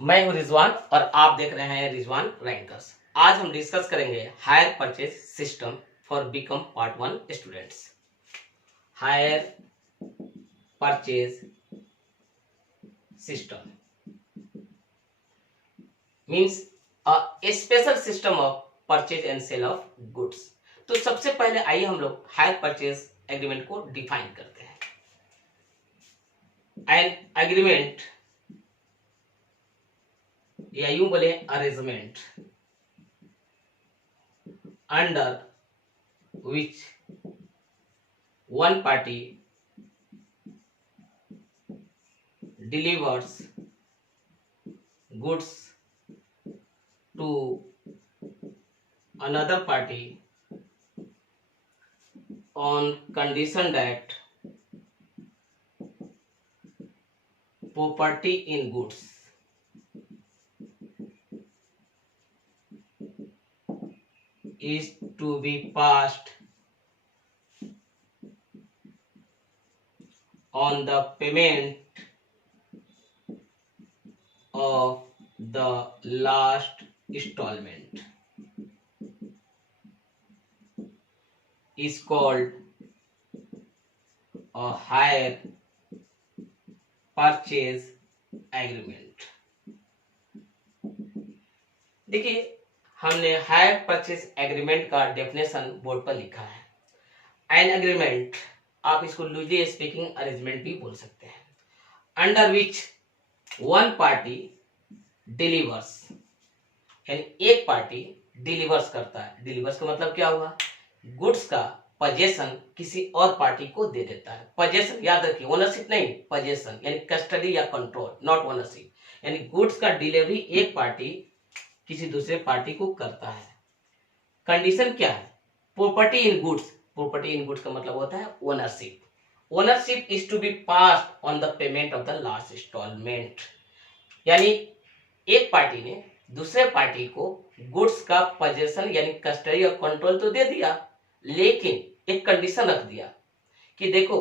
मैं हूं रिजवान और आप देख रहे हैं रिजवान रैंकर्स। आज हम डिस्कस करेंगे hire purchase system for BCom part 1 students. Hire purchase system means a special system of purchase and sale of goods। तो सबसे पहले आइए हम लोग हायर परचेज एग्रीमेंट को डिफाइन करते हैं। एन एग्रीमेंट या यूं बोले arrangement under which one party delivers goods to another party on condition that property in goods is to be passed on the payment of the last installment is called a hire purchase agreement। देखिए, हमने higher purchase agreement का definition board पर लिखा है। An agreement, आप इसको loosely speaking arrangement भी बोल सकते हैं, under which one party delivers, यानी एक पार्टी डिलीवर्स करता है। डिलीवर्स का मतलब क्या हुआ? गुड्स का पजेशन किसी और पार्टी को दे देता है। पजेशन याद रखिए, ओनरशिप नहीं, पजेशन यानी कस्टडी या कंट्रोल, नॉट ओनरशिप। यानी गुड्स का डिलीवरी एक पार्टी किसी दूसरे पार्टी को करता है। कंडीशन क्या है? Property in goods. Property in goods का मतलब होता है ownership. Ownership is to be passed on the payment of the last installment, यानी एक पार्टी ने दूसरे पार्टी को गुड्स का पोजेशन यानी कस्टडी और कंट्रोल तो दे दिया, लेकिन एक कंडीशन रख दिया कि देखो,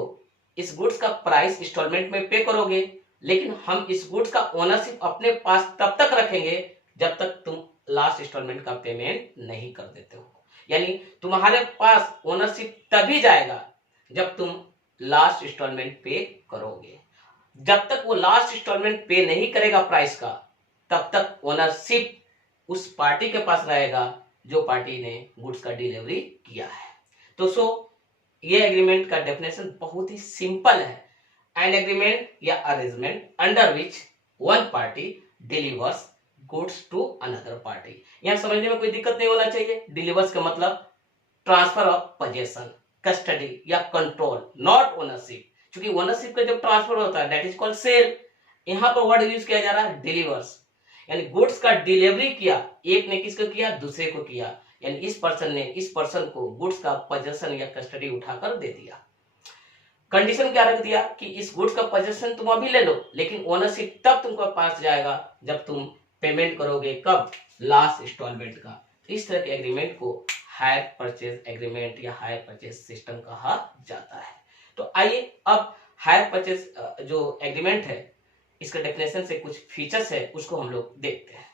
इस गुड्स का प्राइस इंस्टॉलमेंट में पे करोगे, लेकिन हम इस गुड्स का ओनरशिप अपने पास तब तक रखेंगे जब तक तुम लास्ट इंस्टॉलमेंट का पेमेंट नहीं कर देते हो। यानी तुम्हारे पास ओनरशिप तभी जाएगा जब तुम लास्ट इंस्टॉलमेंट पे करोगे। जब तक वो लास्ट इंस्टॉलमेंट पे नहीं करेगा प्राइस का, तब तक ओनरशिप उस पार्टी के पास रहेगा जो पार्टी ने गुड्स का डिलीवरी किया है। तो ये एग्रीमेंट का डेफिनेशन बहुत ही सिंपल है। एन एग्रीमेंट या arrangement under which one party delivers goods to another party. यहां समझने में कोई दिक्कत नहीं होना चाहिए। डिलीवर्स का मतलब ट्रांसफर ऑफ पोजेशन, कस्टडी या कंट्रोल, नॉट ओनरशिप। क्योंकि ओनरशिप का जब ट्रांसफर होता है दैट इज कॉल्ड सेल। यहां पर वर्ड यूज किया जा रहा है डिलीवर्स, यानी गुड्स का डिलीवरी किया, एक ने किसको किया? दूसरे को किया। यानी इस पर्सन ने इस पर्सन को गुड्स का पोजेशन या कस्टडी उठाकर दे दिया। कंडीशन क्या रख दिया कि इस गुड्स का पोजेशन तुम अभी ले लो, लेकिन ओनरशिप तब तुमको पास जाएगा जब तुम पेमेंट करोगे। कब? लास्ट इंस्टॉलमेंट का। इस तरह के एग्रीमेंट को हायर परचेज एग्रीमेंट या हायर परचेज सिस्टम कहा जाता है। तो आइए अब हायर परचेज जो एग्रीमेंट है, इसका डेफिनेशन से कुछ फीचर्स है उसको हम लोग देखते हैं।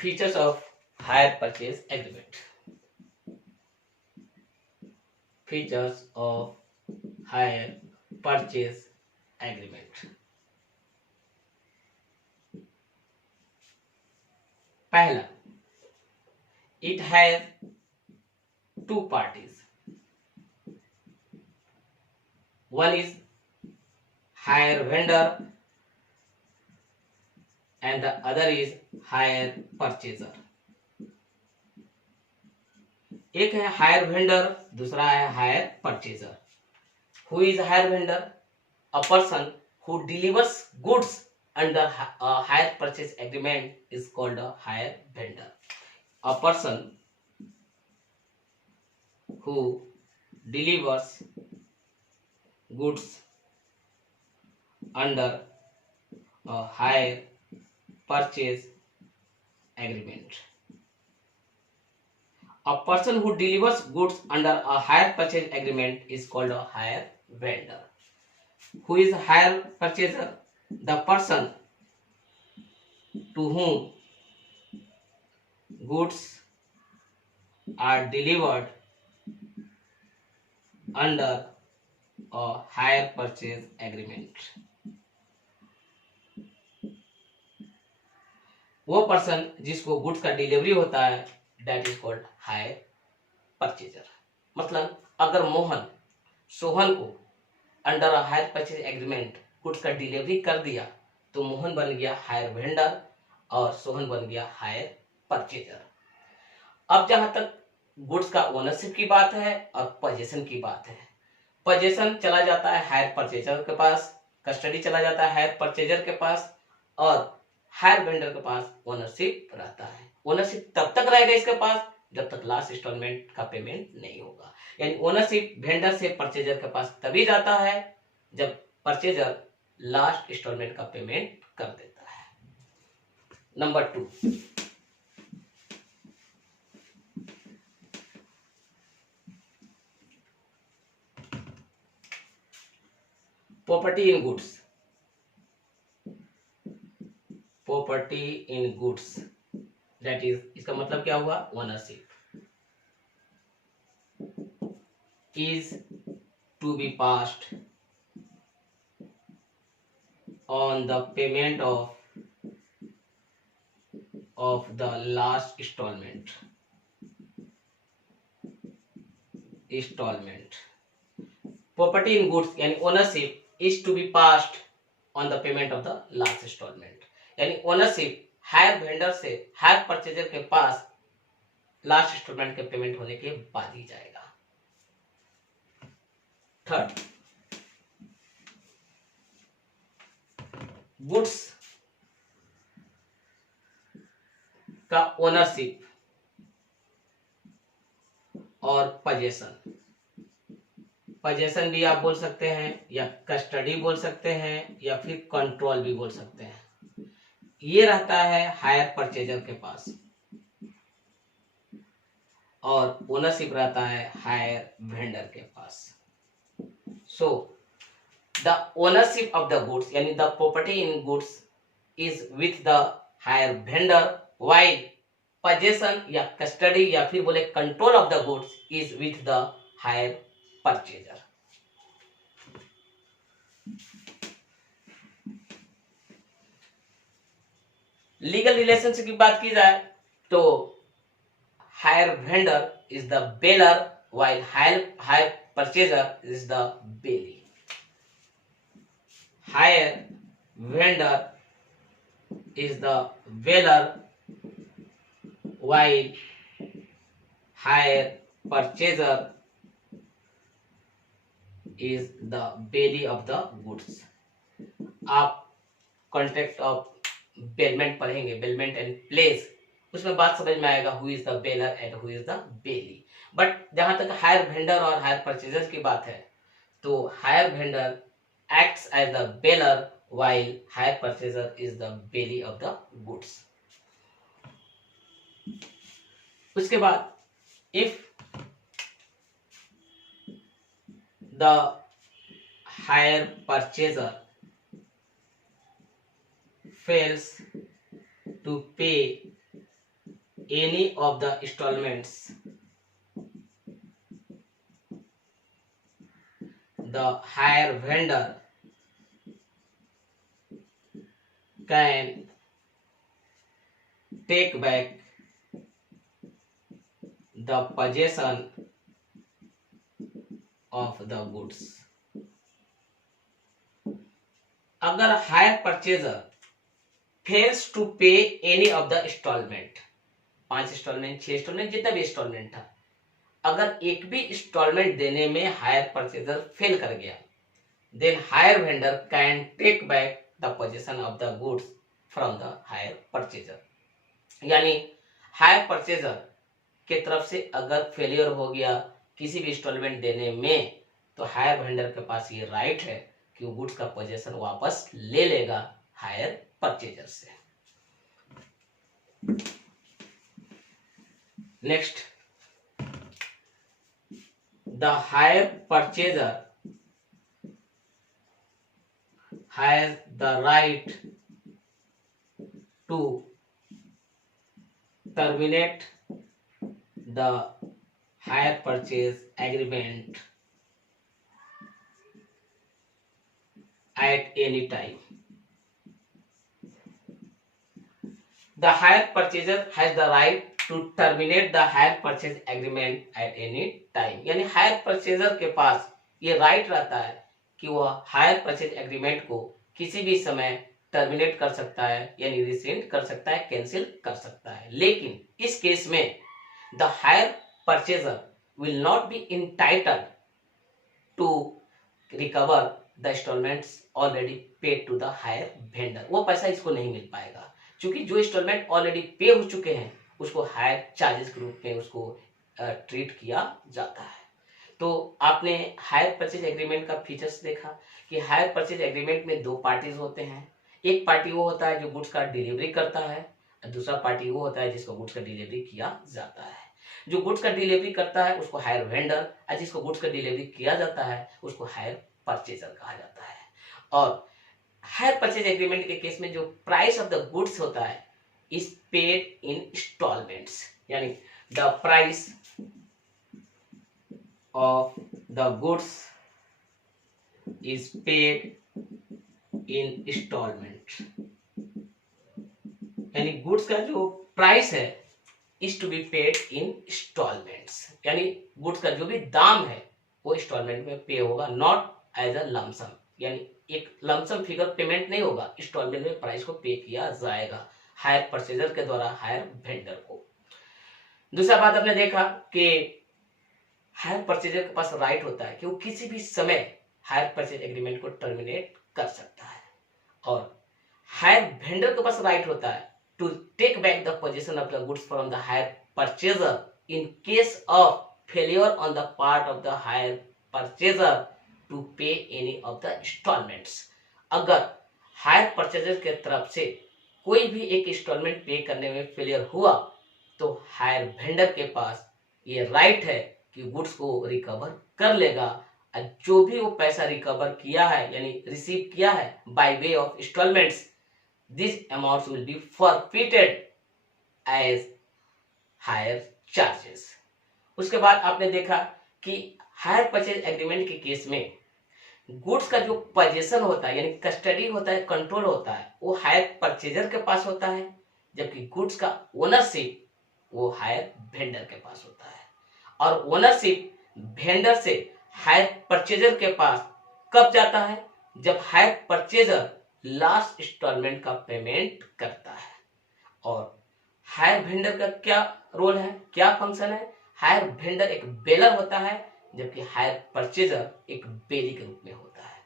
Features of hire purchase agreement. Features of hire purchase agreement. पहला, it has two parties. One is hire vendor and the other is hire purchaser। एक है हायर वेंडर, दूसरा है hire purchaser. Who is hire vendor? A person who delivers goods under hire purchase agreement is called a hire vendor. A person who delivers goods under hire purchase agreement A person who delivers goods under a hire purchase agreement is called a hire vendor. Who is a hire purchaser? The person to whom goods are delivered under a hire purchase agreement. वो person जिसको goods का delivery होता है, that is called hire purchaser. मतलब अगर मोहन सोहन को under a hire purchase agreement goods का delivery कर दिया तो मोहन बन गया हायर वेंडर और सोहन बन गया हायर परचेजर. अब जहां तक गुड्स का ओनरशिप की बात है और पोजीशन की बात है, पोजीशन चला जाता है हायर परचेजर के पास, कस्टडी चला जाता है हायर परचेजर के पास और हायर वेंडर के पास ओनरशिप रहता है. ओनरशिप तब तक रहेगा इसके पास जब तक लास्ट इंस्टॉलमेंट का पेमेंट नहीं होगा. यानी ओनरशिप वेंडर से परचेजर के पास तभी जाता है जब परचेजर लास्ट इंस्टॉलमेंट का पेमेंट कर देता है. Number 2, property in goods. Property in goods that is, इसका मतलब क्या हुआ? Ownership is to be passed on the payment of the last installment. Property in goods यानी ownership is to be passed on the payment of the last installment. यानी ownership higher vendor से higher purchaser के पास last instalment के payment होने के बाद ही जाएगा. Third, goods का ओनरशिप और पोजीशन. पोजीशन भी आप बोल सकते हैं या कस्टडी बोल सकते हैं या फिर कंट्रोल भी बोल सकते हैं. ये रहता है हायर परचेजर के पास और ओनरशिप रहता है हायर वेंडर के पास. So the ownership of the goods यानी the property in goods is with the hire vendor while possession या custody या फिर बोले control of the goods is with the hire purchaser. Legal relationship की बात की जाए तो hire vendor is the bailor while hire purchaser is the bailey. Hire vendor is the bailor while hire purchaser is the bailey of the goods. आप contract of bailment पढ़ेंगे, bailment and place, उसमें बात समझ में आएगा who is the bailor and who is the bailee. But जहां तक hire vendor और हायर परचेजर की बात है तो hire vendor acts as the bailor while hire purchaser is the belly of the goods. उसके बाद if the hire purchaser fails to pay any of the installments, the hire vendor can take back the possession of the goods. अगर hire purchaser fails to pay any of the installment, 5 installment 6 installment जितना भी instalment था, अगर एक भी instalment देने में higher purchaser fail कर गया, then hire vendor can take back the position of the goods from the hire purchaser. यानी हायर परचेजर के तरफ से अगर फेलियर हो गया किसी भी इंस्टॉलमेंट देने में, तो हायर वेंडर के पास ये राइट है कि वो गुड्स का पोजीशन वापस ले लेगा हायर परचेजर से. Next, the hire purchaser has the right to terminate the hire purchase agreement at any time. The hire purchaser has the right to terminate the hire purchase agreement at any time. यानी hire purchaser के पास ये right रहता है कि वह higher purchase agreement को किसी भी समय टर्मिनेट कर सकता है, यानी रिसेंड कर सकता है, कैंसिल कर सकता है। लेकिन इस केस में the hire purchaser will not be entitled to recover the installments already paid to the hire vendor. वो पैसा इसको नहीं मिल पाएगा, क्योंकि जो इंस्टॉलमेंट ऑलरेडी पे हो चुके हैं उसको हायर चार्जेस के रूप में उसको ट्रीट किया जाता है। तो आपने हायर परचेज एग्रीमेंट का फीचर्स देखा कि हायर परचेज एग्रीमेंट में दो पार्टीज होते हैं। एक पार्टी वो होता है जो गुड्स का डिलीवरी करता है, और दूसरा पार्टी वो होता है जिसको गुड्स का डिलीवरी किया जाता है। जो गुड्स का डिलीवरी करता है उसको हायर वेंडर, और जिसको गुड्स का डिलीवरी किया जाता है उसको हायर परचेजर कहा जाता है। और हायर परचेज एग्रीमेंट के केस में जो प्राइस ऑफ द गुड्स होता है इज पेड इन इंस्टॉलमेंट्स, यानी the price of the goods is paid in installment, यानी गुड्स का जो प्राइस है is to be paid in installments, यानी गुड्स का जो भी दाम है वो इंस्टॉलमेंट में पे होगा, नॉट एज अ लमसम, यानी एक लमसम फिगर पेमेंट नहीं होगा, इंस्टॉलमेंट में प्राइस को पे किया जाएगा हायर परचेजर के द्वारा हायर वेंडर को। दूसरा बात आपने देखा कि हायर परचेजर के पास राइट होता है कि वो किसी भी समय हायर परचेज एग्रीमेंट को टर्मिनेट कर सकता है, और हायर वेंडर के पास राइट होता है to take back the position of the goods from the hire purchaser in case of failure on the part of the hire purchaser to pay any of the installments. अगर hire purchaser के तरफ से कोई भी एक instalment पे करने में फेलियर हुआ तो हायर वेंडर के पास ये राइट है कि गुड्स को रिकवर कर लेगा, और जो भी वो पैसा रिकवर किया है यानी रिसीव किया है by way of installments, this amounts will be forfeited as hire charges. उसके बाद आपने देखा कि हायर परचेज एग्रीमेंट के केस में गुड्स का जो पोजीशन होता है यानी कस्टडी होता है, कंट्रोल होता है, वो हायर परचेजर के पास होता है, जबकि गुड्स का ओनरशिप वो हायर वेंडर के पास होता है। और ओनरशिप वेंडर से हायर परचेजर के पास कब जाता है? जब हायर परचेजर लास्ट इंस्टॉलमेंट का पेमेंट करता है। और हायर वेंडर का क्या रोल है, क्या फंक्शन है? हायर वेंडर एक बेलर होता है, जबकि हायर परचेजर एक बेली के रूप में होता है।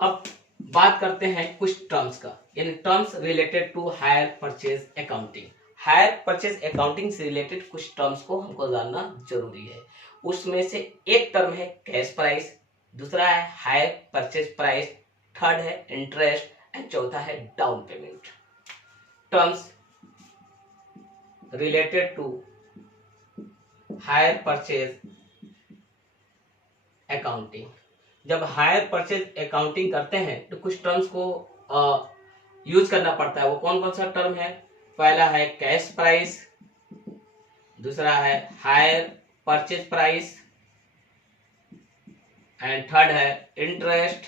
अब बात करते हैं कुछ टर्म्स का, यानी terms related to hire purchase accounting. Hire purchase accounting से रिलेटेड कुछ टर्म्स को हमको जानना जरूरी है। उसमें से एक टर्म है कैश प्राइस, दूसरा है हायर परचेज प्राइस, थर्ड है इंटरेस्ट एंड चौथा है down payment. Terms related to hire purchase accounting. जब हायर परचेज अकाउंटिंग करते हैं तो कुछ टर्म्स को यूज करना पड़ता है। वो कौन कौन सा टर्म है? पहला है कैश प्राइस, दूसरा है hire purchase price, and third है इंटरेस्ट,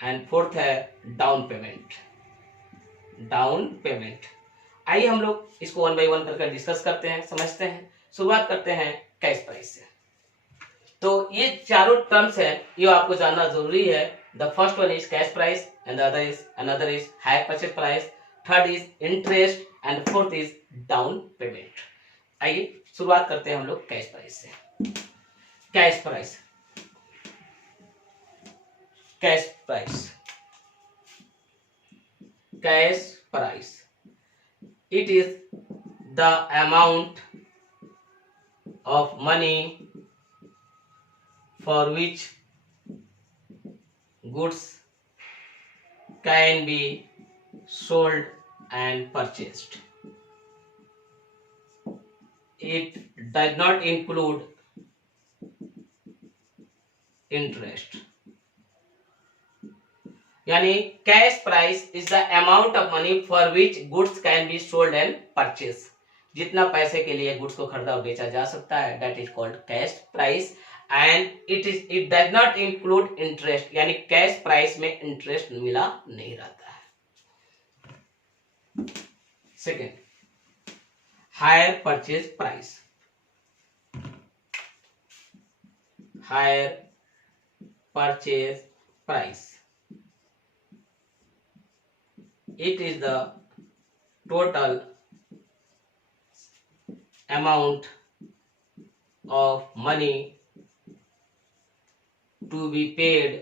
एंड फोर्थ है डाउन पेमेंट। Down payment. आइए हम लोग इसको वन बाय वन करके डिस्कस करते हैं, समझते हैं। शुरुआत करते हैं कैश प्राइस से। तो ये चारों टर्म्स हैं, ये आपको जानना जरूरी है। The first one is cash price and another is higher purchase price, third is interest and fourth is down payment. आइए शुरुआत करते हैं हम लोग कैश प्राइस से। Cash price. Cash price. Cash price, it is the amount of money for which goods can be sold and purchased. it does not include interest. यानी cash price is the amount of money for which goods can be sold and purchase. जितना पैसे के लिए goods को खरीदा और बेचा जा सकता है, that is called cash price. And it does not include interest, यानी कैश प्राइस में इंटरेस्ट मिला नहीं रहता है. Second, higher purchase price. Hire purchase price, it is the total amount of money to be paid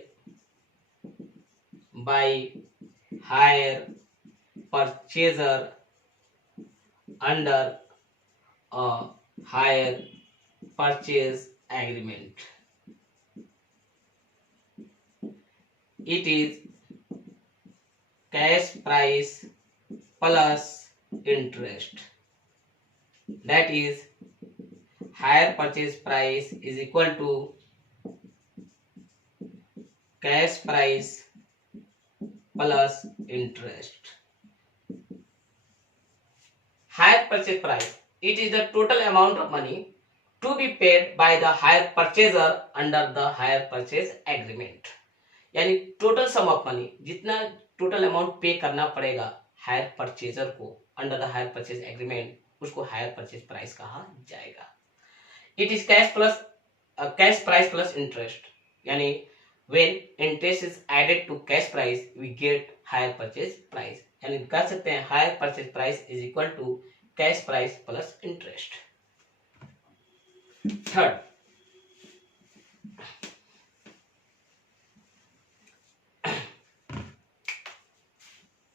by hire purchaser under a hire purchase agreement. It is cash price plus interest. That is, higher purchase price is equal to cash price plus interest. Higher purchase price, it is the total amount of money to be paid by the hire purchaser under the hire purchase agreement. यानी total sum of money, जितना total amount pay करना पड़ेगा hire purchaser को under the hire purchase agreement, उसको hire purchase price कहा जाएगा. It is cash price plus interest. यानी when interest is added to cash price we get hire purchase price. यानी कह सकते हैं hire purchase price is equal to cash price plus interest. Third,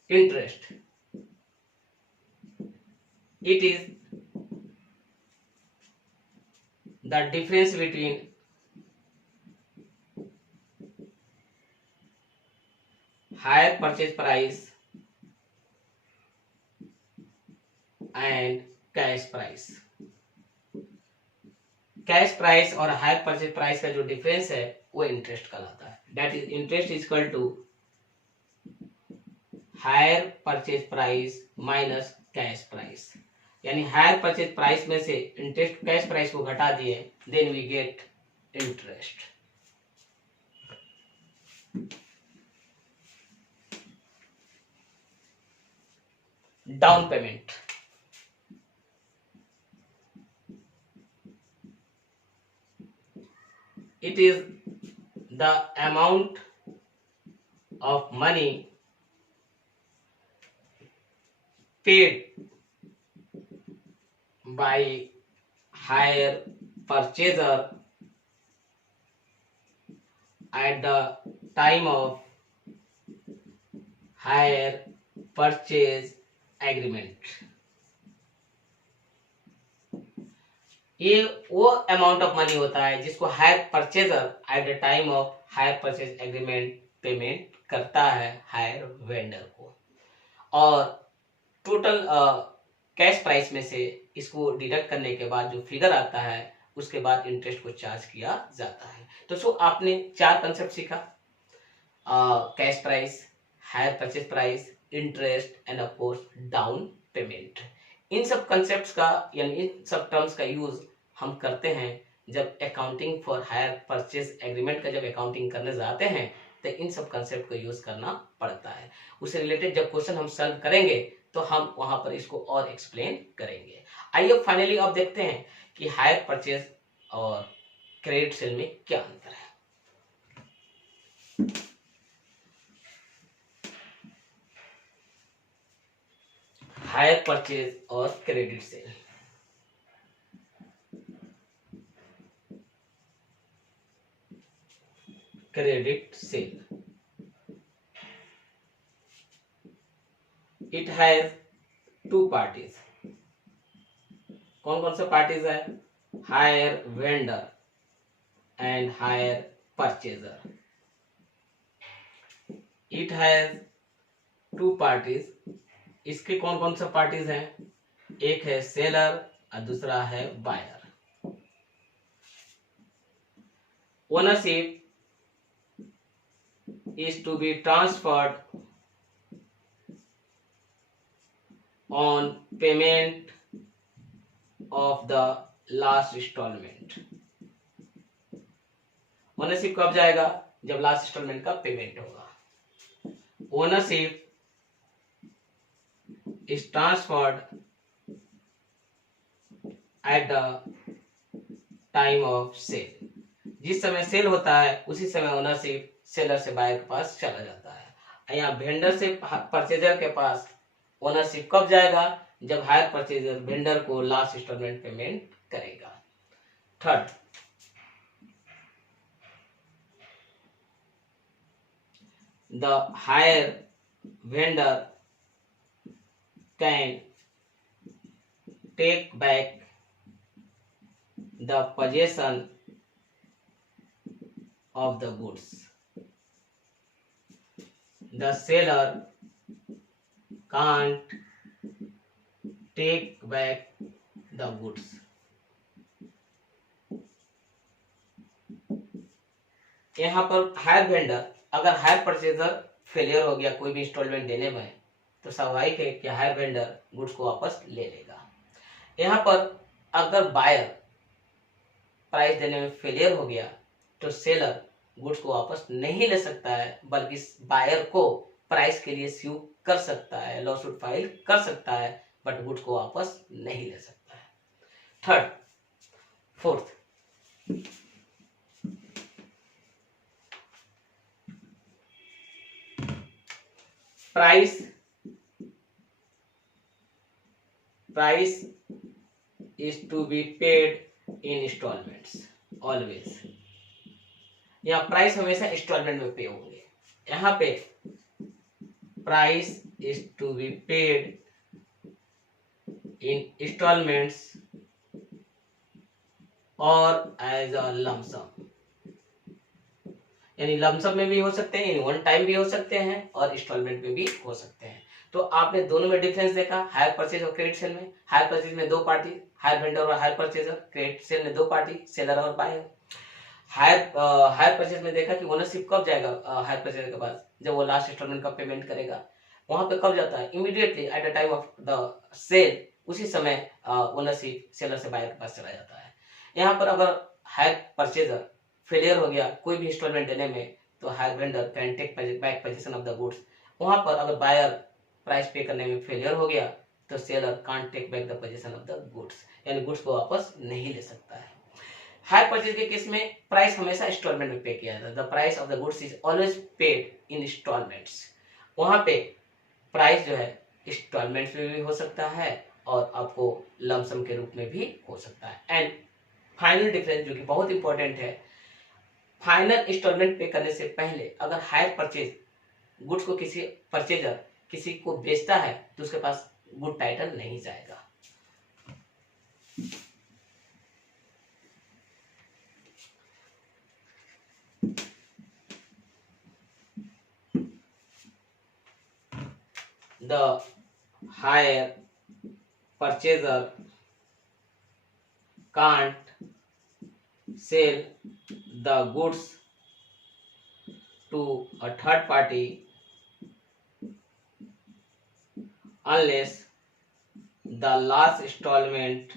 interest. It is the difference between higher purchase price and cash price. Cash price और hire purchase price का जो difference है वो interest कहलाता है. That is interest is equal to hire purchase price minus cash price. यानी hire purchase price में से इंटरेस्ट कैश प्राइस को घटा दिए, then we get interest. Down payment. It is the amount of money paid by hire purchaser at the time of hire purchase agreement. ये वो amount of money होता है जिसको hire purchaser at the time of hire purchase agreement payment करता है hire vendor को, और total cash price में से इसको डिडक्ट करने के बाद जो फिगर आता है उसके बाद इंटरेस्ट को चार्ज किया जाता है. तो सो आपने चार कंसेप्ट सीखा, cash price, hire purchase price, interest and of course down payment. इन सब कंसेप्ट्स का यानी इन सब टर्म्स का यूज हम करते हैं जब accounting for higher purchase agreement का जब अकाउंटिंग करने जाते हैं तो इन सब कंसेप्ट को यूज करना पड़ता है. उससे रिलेटेड जब क्वेश्चन हम सॉल्व करेंगे तो हम वहां पर इसको और एक्सप्लेन करेंगे. आइए फाइनली अब देखते हैं कि हायर परचेज और क्रेडिट सेल में क्या अंतर है. हायर परचेज और credit sale. Credit sale, it has two parties. कौन कौन से पार्टीज है? Hire vendor and hire purchaser. It has two parties. इसके कौन कौन से पार्टीज हैं? एक है सेलर और दूसरा है buyer. Ownership is to be transferred on payment of the last installment। Ownership कब जाएगा? जब लास्ट इंस्टॉलमेंट का पेमेंट होगा। Ownership is transferred at the time of sale. जिस समय सेल होता है उसी समय ओनरशिप सेलर से बायर के पास चला जाता है। यहाँ वेंडर से परचेजर के पास ओनरशिप कब जाएगा? जब हायर परचेजर वेंडर को लास्ट इंस्टॉलमेंट पेमेंट करेगा। Third, the higher vendor can take back the possession of the goods. The seller can't take back the goods. यहाँ पर हायर वेंडर अगर हायर परचेजर फेलियर हो गया कोई भी इंस्टॉलमेंट देने में, तो स्वाभाविक है कि हायर वेंडर गुड्स को वापस ले लेगा। यहाँ पर अगर बायर प्राइस देने में फेलियर हो गया तो सेलर गुड्स को वापस नहीं ले सकता है, बल्कि बायर को प्राइस के लिए स्यू कर सकता है, लॉसूट फाइल कर सकता है, बट गुड्स को वापस नहीं ले सकता है। Third, fourth, price is to be paid in installments always। यहाँ प्राइस हमेशा इंस्टॉलमेंट में पे होंगे। यहाँ पे price is to be paid in installments और as a lump sum। यानी लमसम में भी हो सकते हैं, यानी वन टाइम भी हो सकते हैं और इंस्टॉलमेंट में भी हो सकते हैं। तो आपने दोनों में डिफरेंस देखा, हायर परचेज और क्रेडिट सेल में। हायर परचेज में दो पार्टी, हायर वेंडर और हायर परचेजर। क्रेडिट सेल में दो पार्टी, सेलर और बायर। हायर परचेज में देखा कि ओनरशिप कब जाएगा हायर परचेजर के पास? जब वो लास्ट इंस्टॉलमेंट का पेमेंट करेगा। वहां पे कब जाता है? Immediately at the time of the sale, उसी समय ओनरशिप सेलर से बायर के पास चला जाता है। यहाँ पर अगर हायर परचेजर फेलियर हो गया कोई भी इंस्टॉलमेंट देने में, तो hire vendor can take back position of the goods. वहां पर अगर बायर प्राइस पे करने में फेलियर हो गया तो seller can't take back the position of the goods, यानी गुड्स को वापस नहीं ले सकता है। हायर परचेज के केस में प्राइस हमेशा इंस्टॉलमेंट में पे किया जाता है। The price of the goods is always paid in installments. वहां पे प्राइस जो है इंस्टॉलमेंट में भी हो सकता है और आपको लमसम के रूप में भी हो सकता है। एंड फाइनल डिफरेंस जो कि बहुत इंपॉर्टेंट है, फाइनल इंस्टॉलमेंट पे करने से पहले अगर हायर परचेज गुड्स को किसी परचेजर किसी को बेचता है तो उसके पास गुड टाइटल नहीं जाएगा। The higher purchaser can't sell the goods to a third party unless the last installment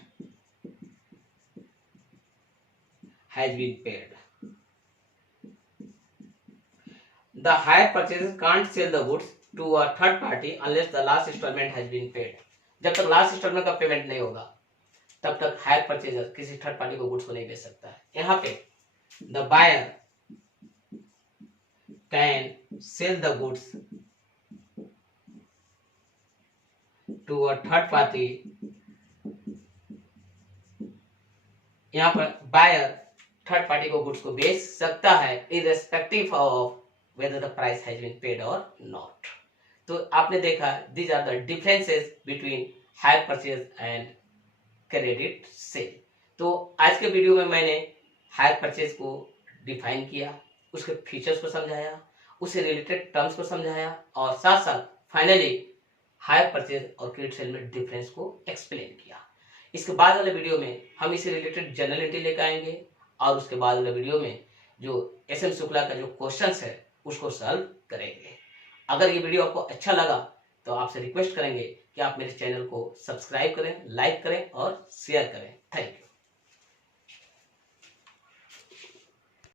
has been paid. The hire purchaser can't sell the goods to a third party unless the last installment has been paid. जब तक last installment का payment नहीं होगा तब तक hire purchaser किसी third party को goods को नहीं बेच सकता है। यहाँ पे the buyer can sell the goods to a third party. यहाँ पर बायर थर्ड पार्टी को गुड्स को बेच सकता है irrespective of whether the price has been paid or not। तो आपने देखा these are the differences between hire purchase and credit sale। तो आज के वीडियो में मैंने हायर परचेज को डिफाइन किया, उसके फीचर्स को समझाया, उससे रिलेटेड टर्म्स को समझाया और साथ साथ फाइनली हायर परचेज और क्रेडिट सेल में डिफरेंस को एक्सप्लेन किया। इसके बाद वाले वीडियो में हम इससे रिलेटेड जनरल एंट्री लेकर आएंगे और उसके बाद वाले वीडियो में जो SM शुक्ला का जो क्वेश्चंस है उसको सॉल्व करेंगे। अगर ये वीडियो आपको अच्छा लगा तो आपसे रिक्वेस्ट करेंगे कि आप मेरे चैनल को सब्सक्राइब करें, लाइक करें और शेयर करें। Thank you.